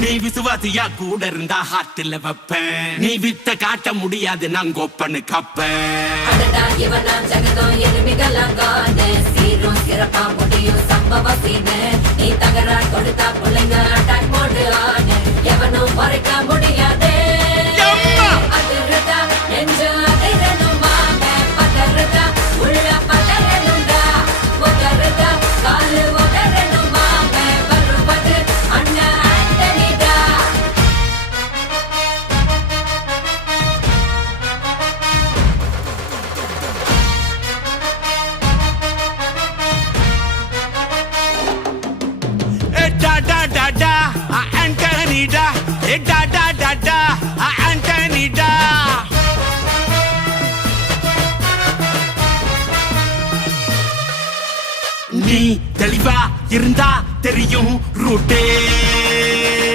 நீ விசுவாசியா கூட இருந்தா ஹார்ட்ல வைப்பேன். நீ வித்த காட்ட முடியாது நான் கோப்பனு கப்பேன். ஜகதம் எலுமிகளாங்கான சீரும் சிறப்பா முடியும் சம்பவ சீனு. நீ தகரா கொடுத்தா பிள்ளைங்க அட்டாக் போட்டு